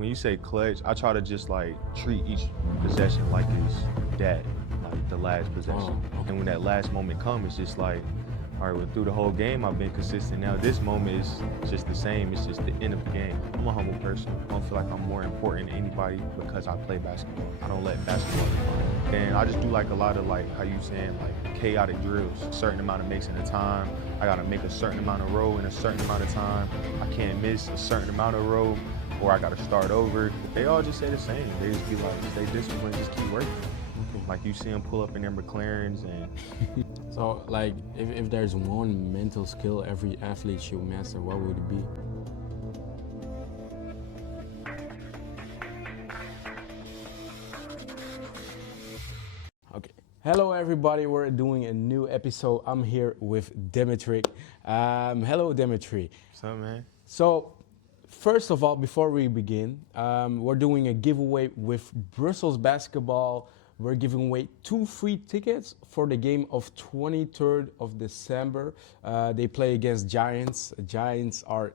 when you say clutch, I try to just like treat each possession like it's that, like the last possession. And when that last moment comes, it's just like, all right, well, through the whole game, I've been consistent. Now this moment is just the same. It's just the end of the game. I'm a humble person. I don't feel like I'm more important than anybody because I play basketball. I don't let basketball define me. And I just do like a lot of like, how you saying, like chaotic drills, a certain amount of makes at a time. I gotta make a certain amount of row in a certain amount of time. I can't miss a certain amount of row, or I gotta start over. They all just say the same. They just be like, stay disciplined, just keep working. Like you see them pull up in their McLarens and. So, like, if there's one mental skill every athlete should master, what would it be? Okay. Hello, everybody. We're doing a new episode. I'm here with Demetric. Hello, Demetric. What's up, man? So, first of all, before we begin, we're doing a giveaway with Brussels Basketball. We're giving away 2 free tickets for the game of 23rd of December. They play against Giants. Giants are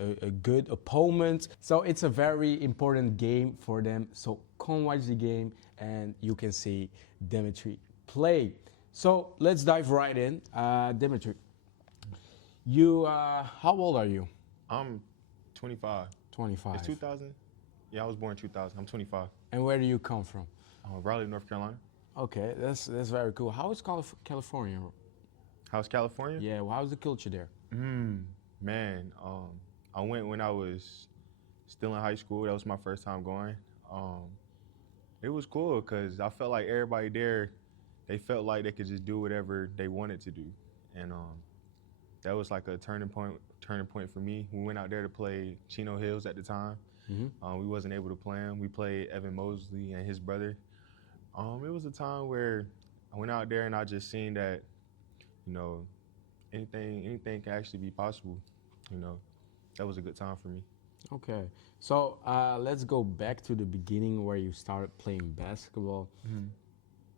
a good opponent. So it's a very important game for them. So come watch the game and you can see Demetric play. So let's dive right in. Demetric, you, how old are you? I'm 25. 25. It's 2000? Yeah, I was born in 2000. I'm 25. And where do you come from? Raleigh, North Carolina. Okay, that's very cool. How is California? How's California? Yeah, well, how's the culture there? Man, I went when I was still in high school. That was my first time going. It was cool because I felt like everybody there, they felt like they could just do whatever they wanted to do, and that was like a turning point for me. We went out there to play Chino Hills at the time. We wasn't able to play him. We played Evan Mosley and his brother. It was a time where I went out there and I just seen that, you know, anything can actually be possible. You know, that was a good time for me. Okay, so let's go back to the beginning where you started playing basketball.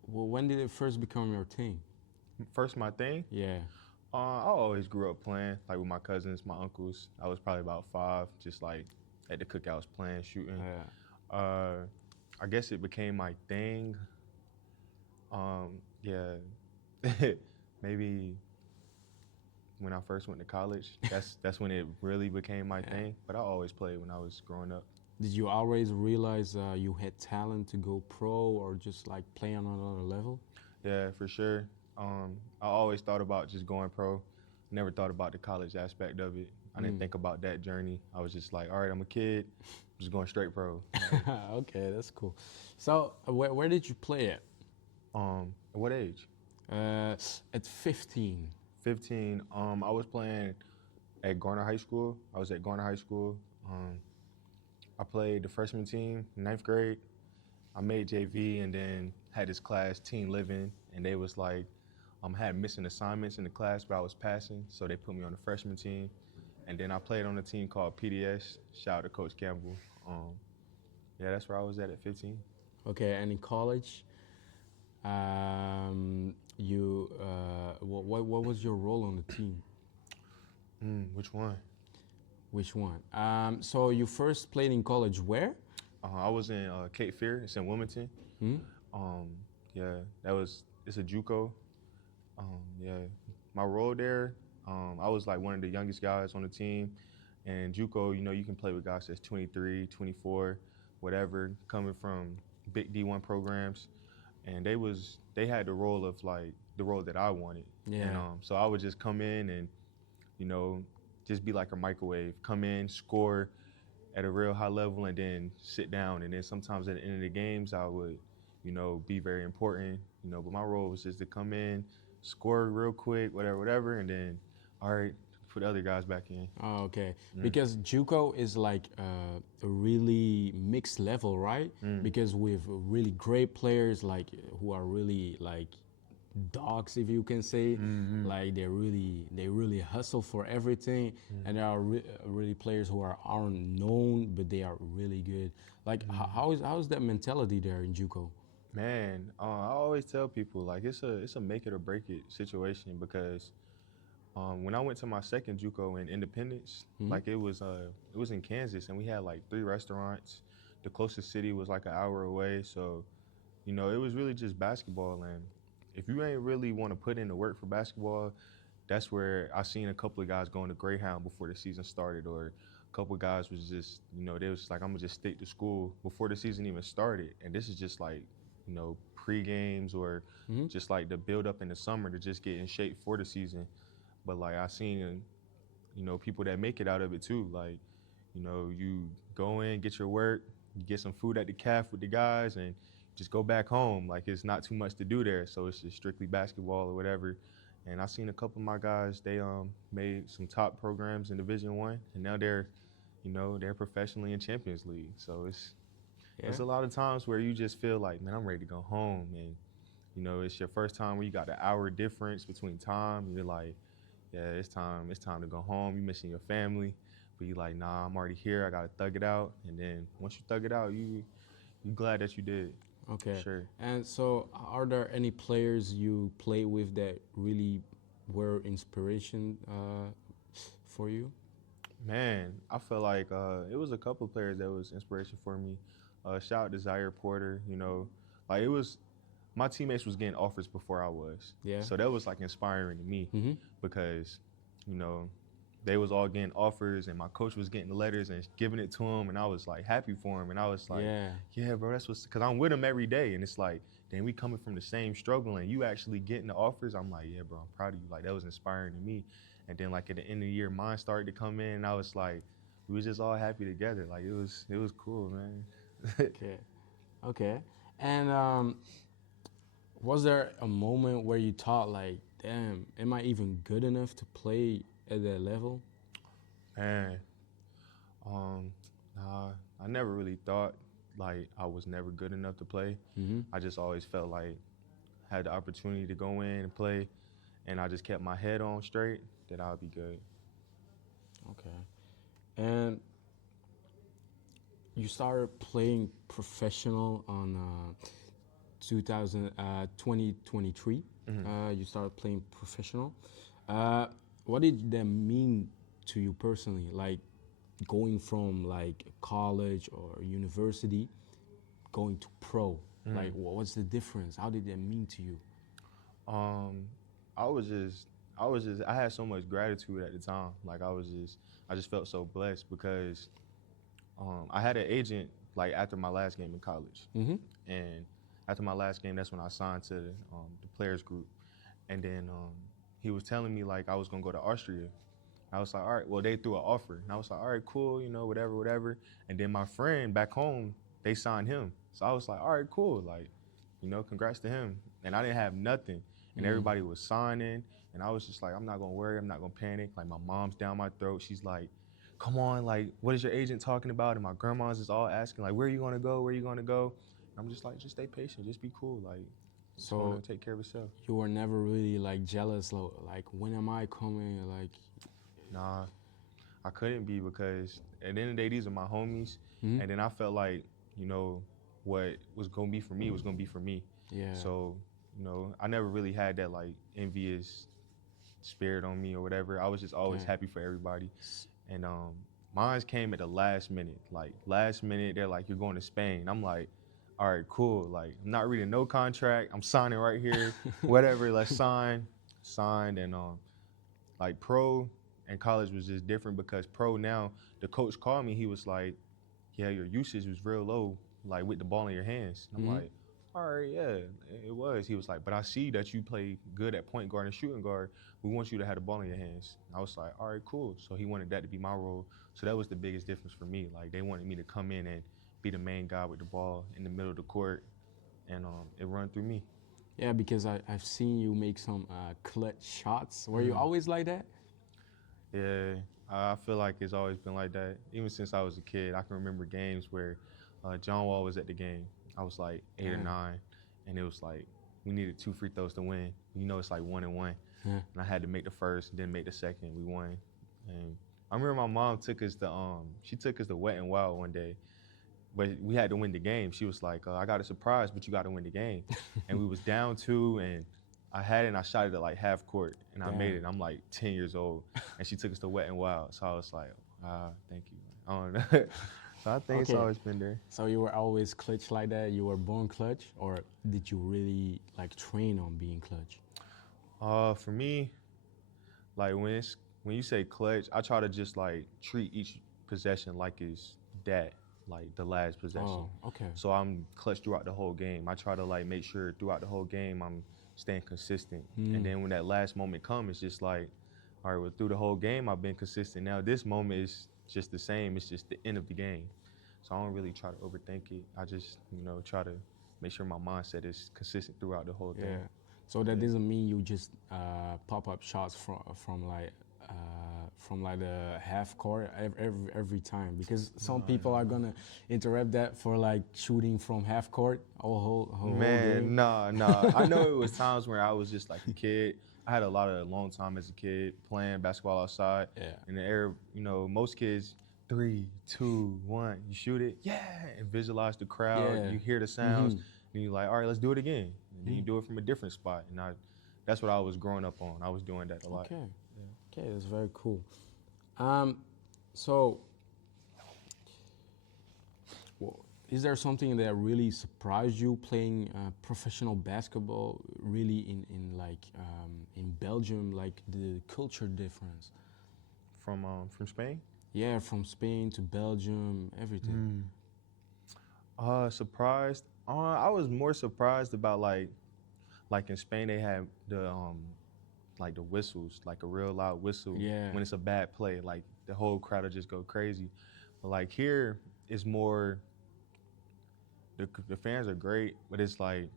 Well, when did it first become your thing? First, my thing? Yeah. I always grew up playing, like with my cousins, my uncles. I was probably about 5, just like at the cookouts playing, shooting. Yeah. I guess it became my thing. Yeah, maybe when I first went to college. That's when it really became my thing. But I always played when I was growing up. Did you always realize you had talent to go pro or just like play on another level? Yeah, for sure. I always thought about just going pro. Never thought about the college aspect of it. I didn't think about that journey. I was just like, all right, I'm a kid, just going straight pro. Okay, that's cool. So where did you play at? At what age? At 15. 15. I was playing at Garner High School. I was at Garner High School. I played the freshman team, 9th grade. I made JV and then had this class, Team Living, and they was like, had missing assignments in the class, but I was passing, so they put me on the freshman team. And then I played on a team called PDS. Shout out to Coach Campbell. Yeah, that's where I was at 15. Okay, and in college, you what was your role on the team? Which one? Which one? So you first played in college where? I was in Cape Fear. It's in Wilmington. Yeah, it's a JUCO. Yeah, my role there. I was like one of the youngest guys on the team, and JUCO, you know, you can play with guys that's 23, 24, whatever, coming from big D1 programs, and they had the role of like the role that I wanted. Yeah. And so I would just come in and, you know, just be like a microwave, come in, score at a real high level, and then sit down. And then sometimes at the end of the games, I would, you know, be very important, you know, but my role was just to come in, score real quick, whatever, and then, all right, put the other guys back in. Oh, okay. Because JUCO is like a really mixed level, right? Because we have really great players like who are really like dogs, if you can say. Like they really hustle for everything, and there are really players who aren't known, but they are really good. Like how is that mentality there in JUCO? Man, I always tell people like it's a make it or break it situation because When I went to my second JUCO in Independence, like it was in Kansas, and we had like 3 restaurants. The closest city was like an hour away, so it was really just basketball. And if you ain't really want to put in the work for basketball, that's where I seen a couple of guys going to Greyhound before the season started, or a couple of guys was just, they was just like, I'm gonna just stick to school before the season even started. And this is just like, pre-games or just like the build up in the summer to just get in shape for the season. But like I seen, people that make it out of it too. Like, you go in, get your work, you get some food at the caf with the guys, and just go back home. Like it's not too much to do there, so it's just strictly basketball or whatever. And I seen a couple of my guys, they made some top programs in Division I, and now they're professionally in Champions League. So it's a lot of times where you just feel like, man, I'm ready to go home. And it's your first time where you got an hour difference between time. You're like, yeah, it's time to go home. You're missing your family, but you're like, nah, I'm already here. I gotta thug it out. And then once you thug it out, you glad that you did. Okay. Sure. And so, are there any players you play with that really were inspiration for you? Man, I feel like it was a couple of players that was inspiration for me. Shout out to Zaire Porter. Like it was, my teammates was getting offers before I was. Yeah. So that was like inspiring to me because, they was all getting offers, and my coach was getting the letters and giving it to him, and I was like happy for him, and I was like, yeah, bro, that's what's, because I'm with him every day, and it's like, then we coming from the same struggle, and you actually getting the offers. I'm like, yeah, bro, I'm proud of you. Like that was inspiring to me. And then like at the end of the year, mine started to come in, and I was like, we was just all happy together. Like it was cool, man. Okay. And was there a moment where you thought like, damn, am I even good enough to play at that level? Man, nah, I never really thought like I was never good enough to play. I just always felt like I had the opportunity to go in and play, and I just kept my head on straight, that I'll be good. Okay. And you started playing professional on 2023. You started playing professional. What did that mean to you personally? Like going from like college or university, going to pro. Like what's the difference? How did that mean to you? I had so much gratitude at the time. Like I just felt so blessed because I had an agent like after my last game in college. And after my last game, that's when I signed to the players group. And then he was telling me like I was gonna go to Austria. I was like, all right, well, they threw an offer. And I was like, all right, cool, whatever. And then my friend back home, they signed him. So I was like, all right, cool, like, congrats to him. And I didn't have nothing. And everybody was signing. And I was just like, I'm not gonna worry, I'm not gonna panic. Like my mom's down my throat. She's like, come on, like, what is your agent talking about? And my grandma's is all asking, like, where are you gonna go? And I'm just like, just stay patient, just be cool. Like, so take care of yourself. You were never really like jealous, like when am I coming? Like, nah, I couldn't be, because at the end of the day, these are my homies. And then I felt like, what was gonna be for me was gonna be for me. Yeah. So, I never really had that like envious spirit on me or whatever. I was just always happy for everybody. And mine came at the last minute. Like last minute, they're like, you're going to Spain. I'm like, all right, cool. Like I'm not reading no contract. I'm signing right here. Whatever, let's sign. Signed. And like pro and college was just different, because pro now, the coach called me. He was like, yeah, your usage was real low, like with the ball in your hands. And I'm like, all right, yeah, it was. He was like, but I see that you play good at point guard and shooting guard. We want you to have the ball in your hands. I was like, all right, cool. So he wanted that to be my role. So that was the biggest difference for me. Like they wanted me to come in and be the main guy with the ball in the middle of the court, and it run through me. Yeah, because I've seen you make some clutch shots. Were you always like that? Yeah, I feel like it's always been like that. Even since I was a kid, I can remember games where John Wall was at the game. I was like 8 or 9, and it was like we needed 2 free throws to win. It's like 1-1. And I had to make the first, then make the second. We won. And I remember my mom took us to Wet and Wild one day, but we had to win the game. She was like, I got a surprise, but you got to win the game. And we was down 2, and I had it and I shot it at like half court and I made Damn. it. I'm like 10 years old and she took us to Wet and Wild. So I was like, thank you. I don't know. So I think it's Okay. always been there. So you were always clutch like that? You were born clutch, or did you really like train on being clutch? For me, like when you say clutch, I try to just like treat each possession like it's like the last possession. Oh, okay. So I'm clutch throughout the whole game. I try to like make sure throughout the whole game I'm staying consistent. And then when that last moment comes, it's just like, all right, well, through the whole game I've been consistent. Now this moment is just the same. It's just the end of the game. So I don't really try to overthink it. I just, try to make sure my mindset is consistent throughout the whole thing. Yeah. So that doesn't mean you just pop up shots from like the half court every time, because some people are gonna interrupt that for like shooting from half court whole game. Nah. I know it was times where I was just like a kid. I had a lot of long time as a kid playing basketball outside. Yeah. In the air, most kids, 3, 2, 1, you shoot it, and visualize the crowd. Yeah. You hear the sounds, and you're like, all right, let's do it again. And then you do it from a different spot. And that's what I was growing up on. I was doing that a lot. Okay. Okay, that's very cool. So, is there something that really surprised you playing professional basketball? Really, in Belgium, like the culture difference. From Spain? Yeah, from Spain to Belgium, everything. Surprised. I was more surprised about like in Spain they have the like the whistles, like a real loud whistle. Yeah. When it's a bad play, like the whole crowd will just go crazy. But like here, it's more. The fans are great, but it's like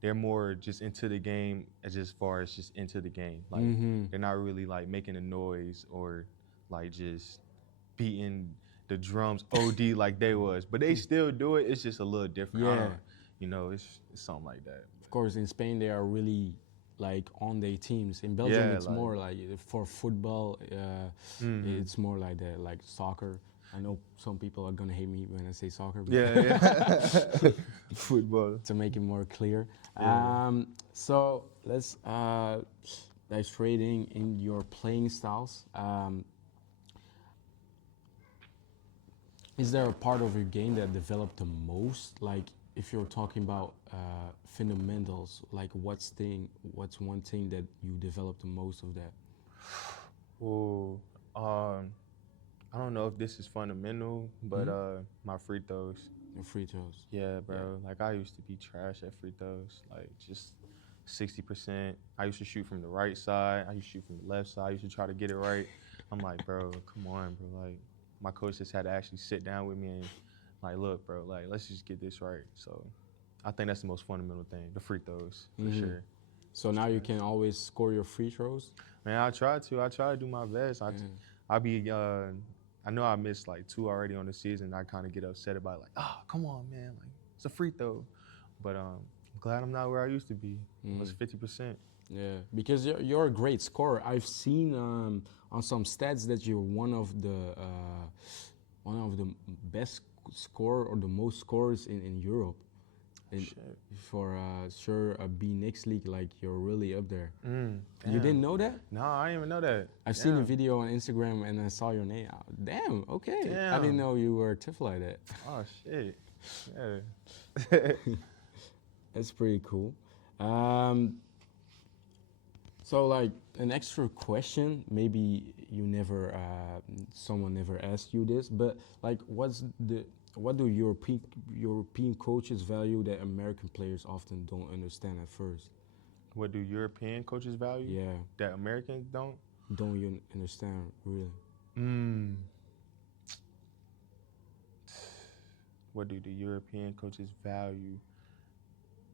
they're more just into the game as far as just into the game. Like they're not really like making a noise or like just beating the drums OD like they was, but they still do it. It's just a little different. Yeah. It's something like that. Of course, in Spain they are really like on their teams. In Belgium, it's like, more like for football. It's more like that, like soccer. I know some people are gonna hate me when I say soccer. But Yeah. Football. To make it more clear. Yeah. So let's dive straight in your playing styles. Is there a part of your game that developed the most? Like, if you're talking about fundamentals, like what's one thing that you developed the most of that? Oh, I don't know if this is fundamental, but my free throws. Your free throws. Yeah, bro. Like I used to be trash at free throws, like just 60%. I used to shoot from the right side. I used to shoot from the left side. I used to try to get it right. I'm like, bro, come on, bro. Like my coach just had to actually sit down with me and like, look, bro, like let's just get this right. So I think that's the most fundamental thing, the free throws, for sure. So now you can always score your free throws? Man, I try to do my best. I know I missed like 2 already on the season. I kind of get upset about it, like, oh, come on, man, like it's a free throw. But I'm glad I'm not where I used to be. It was 50%. Yeah, because you're a great scorer. I've seen on some stats that you're one of the best scorer or the most scorers in Europe. For sure, B next league, like you're really up there. You didn't know that? No, I didn't even know that. I've seen a video on Instagram and I saw your name. Damn, okay. Damn. I didn't know you were tough like that. Oh shit. Yeah. That's pretty cool. So like an extra question, maybe someone never asked you this, but like what do European coaches value that American players often don't understand at first? What do European coaches value? Yeah. That Americans don't? Don't you understand, really? What do the European coaches value?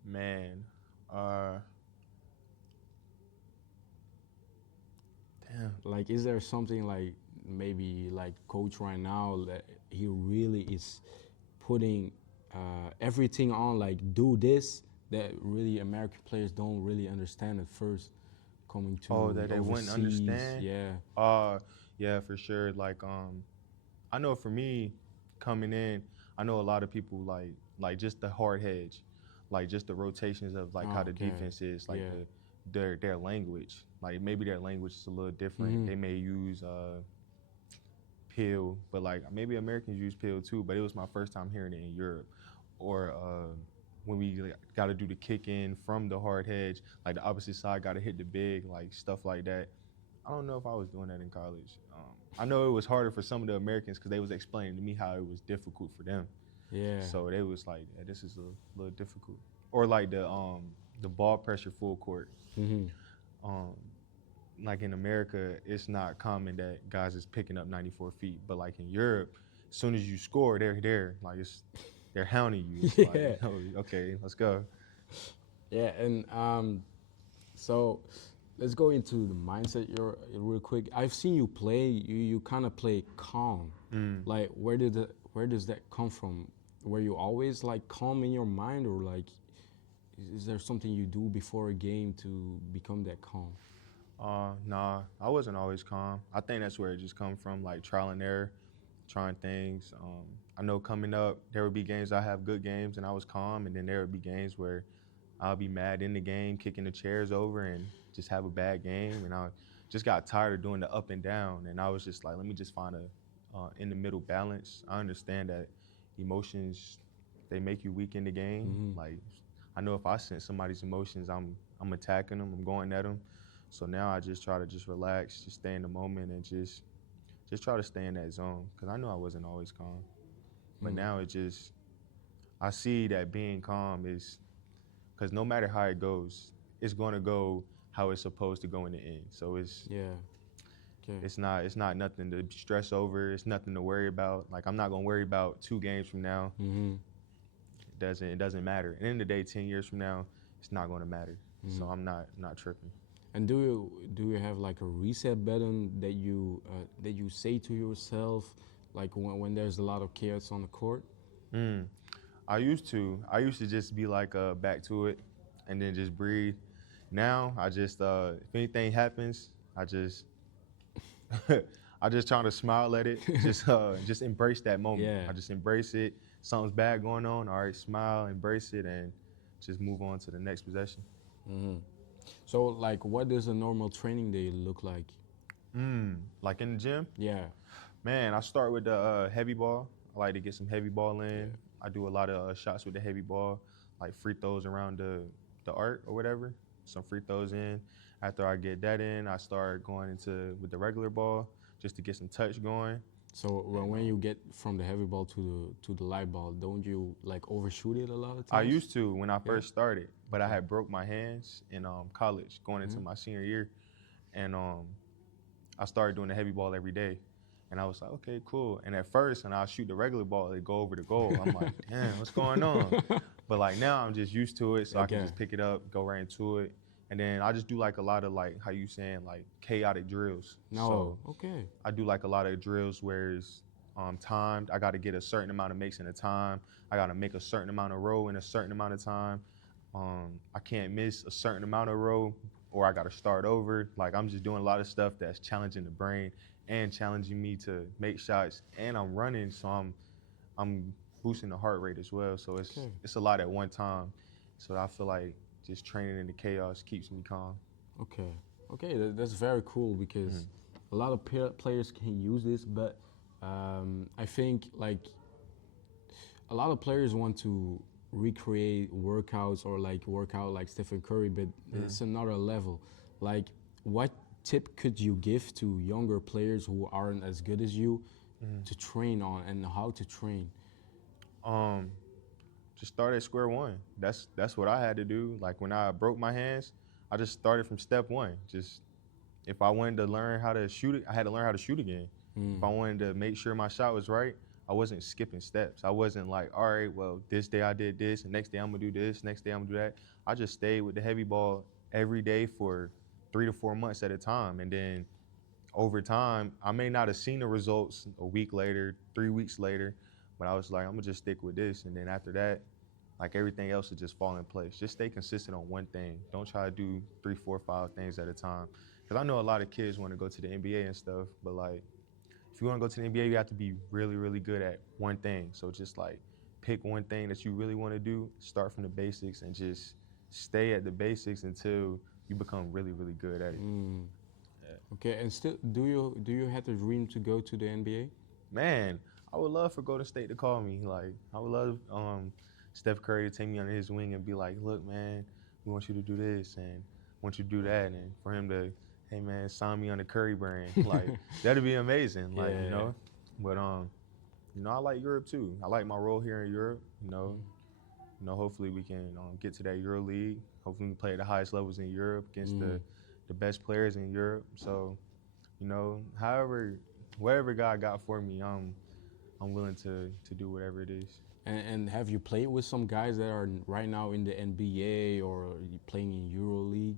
Man, damn. Like, is there something like maybe like coach right now that he really is putting everything on, like do this, that really American players don't really understand at first coming to that they wouldn't overseas? understand? Yeah. Yeah, for sure. Like, I know for me, coming in, I know a lot of people like just the hard hedge, like just the rotations of like how the defense is, like their language. Like maybe their language is a little different. They may use pill, but like maybe Americans use pill too. But it was my first time hearing it in Europe, or when we like, got to do the kick in from the hard hedge, like the opposite side got to hit the big, like stuff like that. I don't know if I was doing that in college. I know it was harder for some of the Americans because they was explaining to me how it was difficult for them. Yeah. So they was like, yeah, this is a little difficult. Or like the ball pressure full court. Like in America, it's not common that guys is picking up 94 feet. But like in Europe, as soon as you score, they're there. Like they're hounding you. It's like, oh, okay, let's go. Yeah, and so let's go into the mindset real quick. I've seen you play. You kind of play calm. Like where does that come from? Were you always like calm in your mind, or like is there something you do before a game to become that calm? Nah, I wasn't always calm. I think that's where it just come from, like trial and error, trying things. I know coming up, there would be games I have good games and I was calm, and then there would be games where I'll be mad in the game, kicking the chairs over and just have a bad game. And I just got tired of doing the up and down, and I was just like, let me just find a in the middle balance. I understand that emotions, they make you weak in the game. Like I know if I sense somebody's emotions, I'm attacking them, I'm going at them. So now I just try to just relax, just stay in the moment, and just try to stay in that zone. Because I know I wasn't always calm. But now I see that being calm is, because no matter how it goes, it's going to go how it's supposed to go in the end. So it's not nothing to stress over. It's nothing to worry about. Like I'm not going to worry about 2 games from now. It doesn't matter. And in the day, 10 years from now, it's not going to matter. So I'm not tripping. And do you have like a reset button that you say to yourself, like when there's a lot of chaos on the court? I used to just be like back to it, and then just breathe. Now I just if anything happens, I just I just try to smile at it. Just embrace that moment. Yeah. I just embrace it. Something's bad going on. All right, smile, embrace it, and just move on to the next possession. So like, what does a normal training day look like? Like in the gym? Yeah. Man, I start with the heavy ball. I like to get some heavy ball in. I do a lot of shots with the heavy ball, like free throws around the arc or whatever. Some free throws in. After I get that in, I start going with the regular ball just to get some touch going. So when you get from the heavy ball to the light ball, don't you like overshoot it a lot of times? I used to when I first started, but I had broke my hands in college going into my senior year, and I started doing the heavy ball every day. And I was like, okay, cool. And at first, when I shoot the regular ball, it go over the goal. I'm like, damn, what's going on? But like now, I'm just used to it, so I can just pick it up, go right into it. And then I just do like a lot of like, how you saying, like chaotic drills. No, okay. I do like a lot of drills where it's timed. I got to get a certain amount of makes in a time. I got to make a certain amount of row in a certain amount of time. I can't miss a certain amount of row, or I got to start over. Like I'm just doing a lot of stuff that's challenging the brain and challenging me to make shots. And I'm running, so I'm boosting the heart rate as well. So it's a lot at one time. So I feel like just training in the chaos keeps me calm. Okay, that's very cool because a lot of players can use this, but I think like a lot of players want to recreate workouts or like work out like Stephen Curry, but it's another level. Like, what tip could you give to younger players who aren't as good as you to train on, and how to train? Just start at square one. That's what I had to do. Like when I broke my hands, I just started from step one. Just if I wanted to learn how to shoot it, I had to learn how to shoot again. If I wanted to make sure my shot was right, I wasn't skipping steps. I wasn't like, all right, well, this day I did this, and next day I'm gonna do this, next day I'm gonna do that. I just stayed with the heavy ball every day for 3 to 4 months at a time. And then over time, I may not have seen the results a week later, 3 weeks later, but I was like, I'm gonna just stick with this. And then after that, like everything else will just fall in place. Just stay consistent on one thing. Don't try to do 3, 4, 5 things at a time. Because I know a lot of kids want to go to the NBA and stuff, but like, if you want to go to the NBA, you have to be really, really good at one thing. So just like pick one thing that you really want to do, start from the basics, and just stay at the basics until you become really, really good at it. Okay, and still, do you have the dream to go to the NBA? Man, I would love for Golden State to call me. Like, I would love Steph Curry to take me under his wing and be like, look, man, we want you to do this and want you to do that. And for him to, hey, man, sign me on the Curry brand. Like, that'd be amazing. Like, you know. But, you know, I like Europe, too. I like my role here in Europe, you know. You know, hopefully we can get to that Euro League. Hopefully we can play at the highest levels in Europe against the best players in Europe. So, you know, whatever God got for me, I'm willing to do whatever it is. And have you played with some guys that are right now in the NBA or playing in Euro League?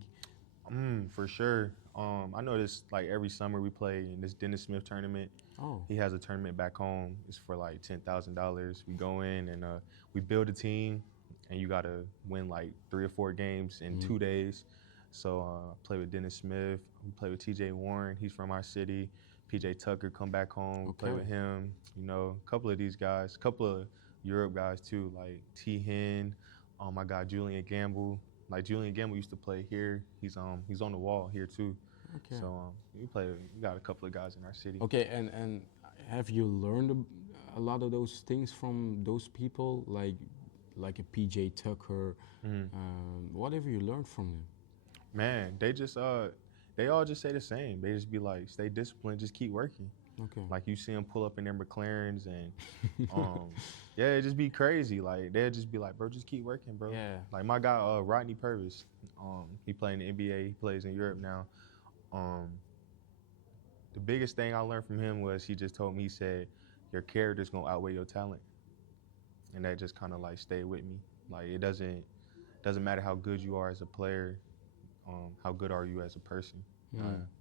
For sure. I know this, like every summer we play in this Dennis Smith tournament. Oh. He has a tournament back home. It's for like $10,000. We go in and we build a team, and you gotta win like 3 or 4 games in 2 days. So I play with Dennis Smith. We play with TJ Warren. He's from our city. PJ Tucker come back home. Play with him. You know, a couple of these guys, a couple of Europe guys too, like T. Hen. I got Julian Gamble. Like Julian Gamble used to play here. He's on the wall here too. Okay. So we got a couple of guys in our city. Okay, and have you learned a lot of those things from those people, like a PJ Tucker? What have you learned from them? Man, they all just say the same. They just be like, stay disciplined, just keep working. Okay. Like you see them pull up in their McLarens and yeah, it just be crazy. Like they'll just be like, bro, just keep working, bro. Yeah. Like my guy Rodney Purvis, he play in the NBA, he plays in Europe now. The biggest thing I learned from him was he just told me, he said, your character's gonna outweigh your talent. And that just kind of like stayed with me. Like it doesn't matter how good you are as a player, how good are you as a person.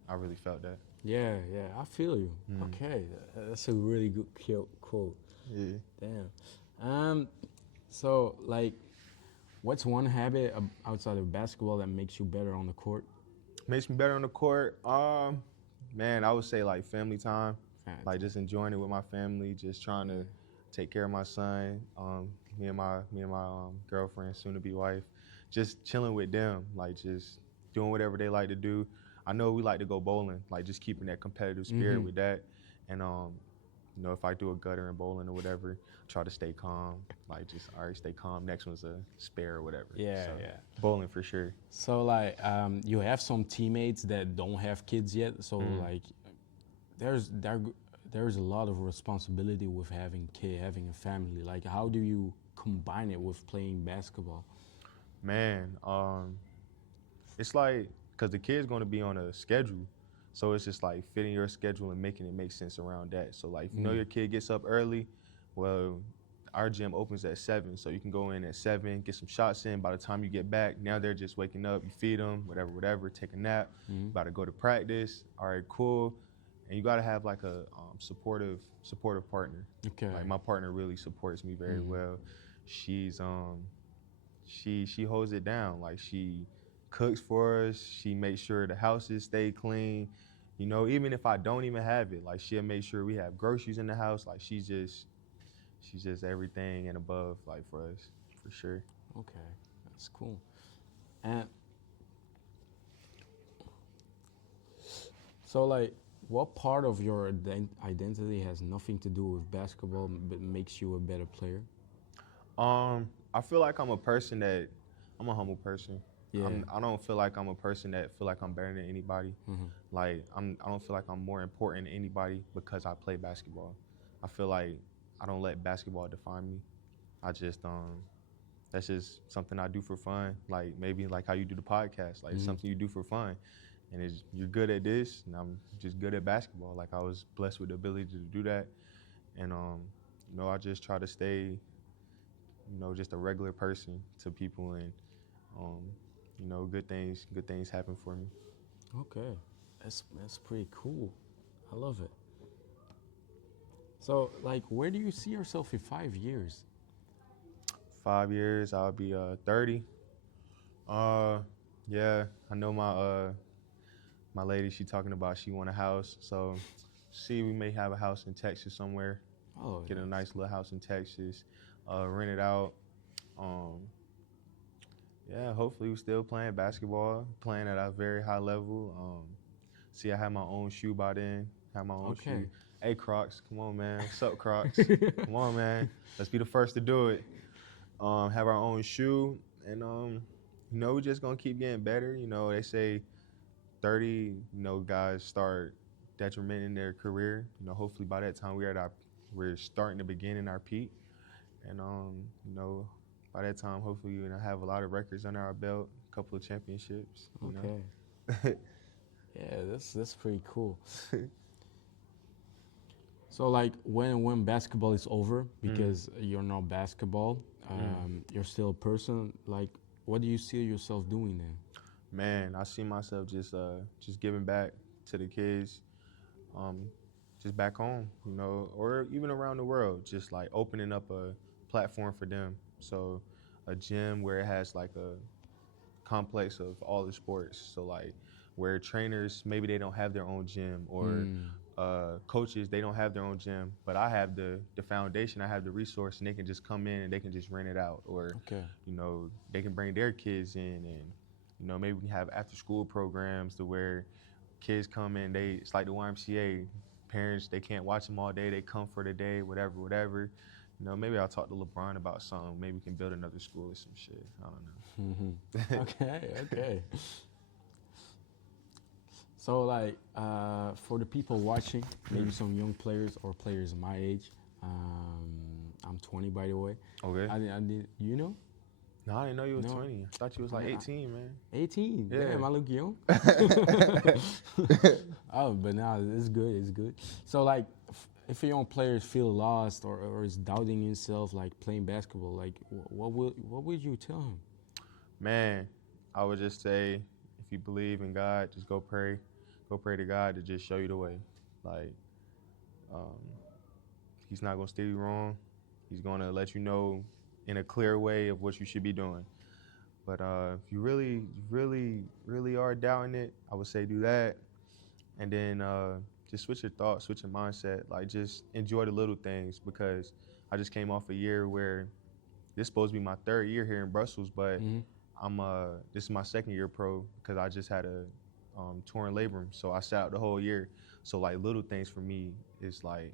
I really felt that. Yeah, I feel you. Okay, that's a really good quote. Yeah. Damn. So like, what's one habit outside of basketball that makes you better on the court? Makes me better on the court. Man, I would say like family time. Like just enjoying it with my family, just trying to take care of my son. Me and my girlfriend, soon to be wife, just chilling with them, like just doing whatever they like to do. I know we like to go bowling, like just keeping that competitive spirit with that. And you know, if I do a gutter in bowling or whatever, try to stay calm. Like just, all right, stay calm. Next one's a spare or whatever. Yeah, so, yeah. Bowling for sure. So like, you have some teammates that don't have kids yet. So like, there's a lot of responsibility with having a family. Like, how do you combine it with playing basketball? Man, it's like, cause the kid's gonna be on a schedule. So it's just like fitting your schedule and making it make sense around that. So like, if you know your kid gets up early, well, our gym opens at 7, so you can go in at 7, get some shots in. By the time you get back, now they're just waking up, you feed them, whatever, take a nap, about to go to practice, all right, cool. And you gotta have like a supportive partner. Okay. Like my partner really supports me very well. She's she holds it down. Like she cooks for us, she makes sure the houses stay clean. You know, even if I don't even have it, like she'll make sure we have groceries in the house. Like she's just everything and above, like for us, for sure. Okay, that's cool. And so like, what part of your identity has nothing to do with basketball but makes you a better player? I feel like I'm a humble person. Yeah. I don't feel like I'm a person that feel like I'm better than anybody. Like I don't feel like I'm more important than anybody because I play basketball. I feel like I don't let basketball define me. I just that's just something I do for fun. Like maybe like how you do the podcast. Like it's something you do for fun. And you're good at this, and I'm just good at basketball. Like I was blessed with the ability to do that. And you know, I just try to stay, you know, just a regular person to people, and you know, good things happen for me. Okay, that's pretty cool. I love it. So like, where do you see yourself in 5 years? 5 years, I'll be 30. Yeah, I know my lady, she talking about she want a house, so we may have a house in Texas somewhere. Oh, get a nice little house in Texas, rent it out. Yeah, hopefully we're still playing basketball, playing at a very high level. See, I have my own shoe by then, have my own shoe. Okay. Hey, Crocs, come on, man. What's up, Crocs? Come on, man. Let's be the first to do it. Have our own shoe, and we're just gonna keep getting better. They say 30, guys start detrimenting their career. Hopefully by that time we're starting to begin in our peak, and by that time, hopefully we're gonna have a lot of records under our belt, a couple of championships. Okay. Yeah, that's pretty cool. So like when basketball is over, because you're not basketball, you're still a person. Like, what do you see yourself doing then? Man, I see myself just giving back to the kids, just back home, or even around the world, just like opening up a platform for them. So a gym where it has like a complex of all the sports. So like where trainers, maybe they don't have their own gym, or coaches, they don't have their own gym, but I have the foundation, I have the resource, and they can just come in and they can just rent it out, or Okay. they can bring their kids in, and maybe we can have after school programs to where kids come in, it's like the YMCA, parents, they can't watch them all day, they come for the day, whatever. Maybe I'll talk to LeBron about something, maybe we can build another school or some shit, I don't know. Okay. So like for the people watching, maybe some young players or players my age. I'm 20, by the way. Okay. I did. You know? No, I didn't know you was No. 20. I thought you was like 18, man. 18. Yeah. Damn, I look young. Oh, but now it's good. It's good. So like, if a young player feel lost or is doubting himself, like playing basketball, like what would you tell him? Man, I would just say, if you believe in God, just go pray. Go pray to God to just show you the way. Like, He's not gonna steer you wrong. He's gonna let you know in a clear way of what you should be doing. But if you really are doubting it, I would say do that. And then just switch your thoughts, switch your mindset. Like, just enjoy the little things, because I just came off a year where this is supposed to be my third year here in Brussels, but this is my second year pro, because I just had a torn labrum, so I sat out the whole year. So like little things for me is like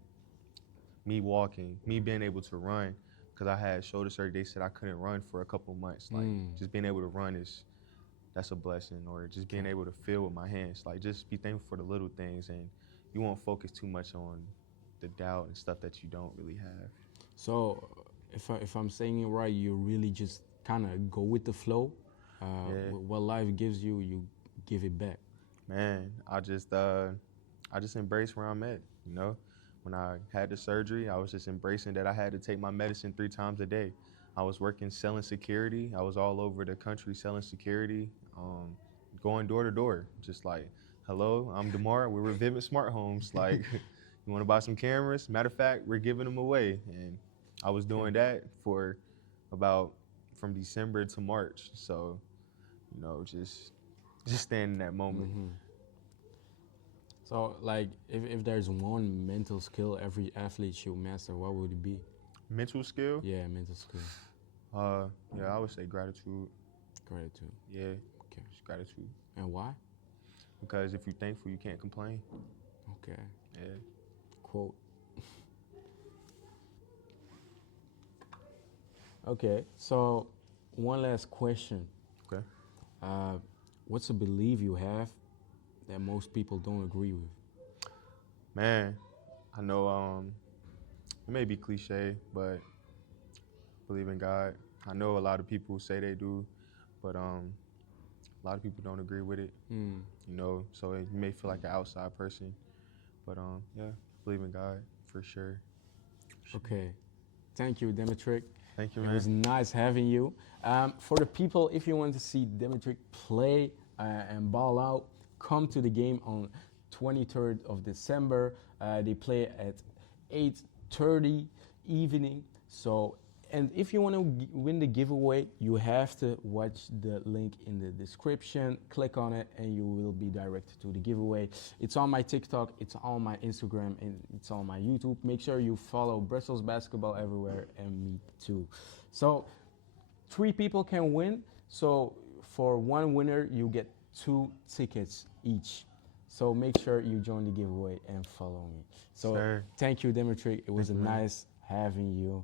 me walking, me being able to run, because I had shoulder surgery. They said I couldn't run for a couple months. Like just being able to run that's a blessing. Or just being able to feel with my hands. Like, just be thankful for the little things, and you won't focus too much on the doubt and stuff that you don't really have. So if I'm saying it right, you really just kind of go with the flow. What life gives you, you give it back. Man, I just embrace where I'm at. When I had the surgery, I was just embracing that I had to take my medicine 3 times a day. I was working selling security. I was all over the country selling security, going door to door, just like, hello, I'm DeMar. We're with Vivint Smart Homes. Like, you want to buy some cameras? Matter of fact, we're giving them away. And I was doing that for from December to March. So, just stand in that moment. So like, if there's one mental skill every athlete should master, what would it be? Mental skill? Yeah, mental skill. Yeah, I would say gratitude. Gratitude. Yeah, Okay. just gratitude. And why? Because if you're thankful, you can't complain. Okay. Yeah. Quote. Okay, so one last question. Okay. What's a belief you have that most people don't agree with? Man, I know it may be cliche, but believe in God. I know a lot of people say they do, but a lot of people don't agree with it. So you may feel like an outside person, but yeah, believe in God for sure. Okay, thank you, Demetric. Thank you, It man. was nice having you. For the people, if you want to see Demetric play and ball out, come to the game on 23rd of December. They play at 8:30 evening. So, and if you want to win the giveaway, you have to watch the link in the description. Click on it, and you will be directed to the giveaway. It's on my TikTok, it's on my Instagram, and it's on my YouTube. Make sure you follow Brussels Basketball everywhere, and me too. So, 3 people can win. So for one winner, you get 2 tickets each. So make sure you join the giveaway and follow me. So Sir. thank you, Demetric. It was Thank you, man. nice having you.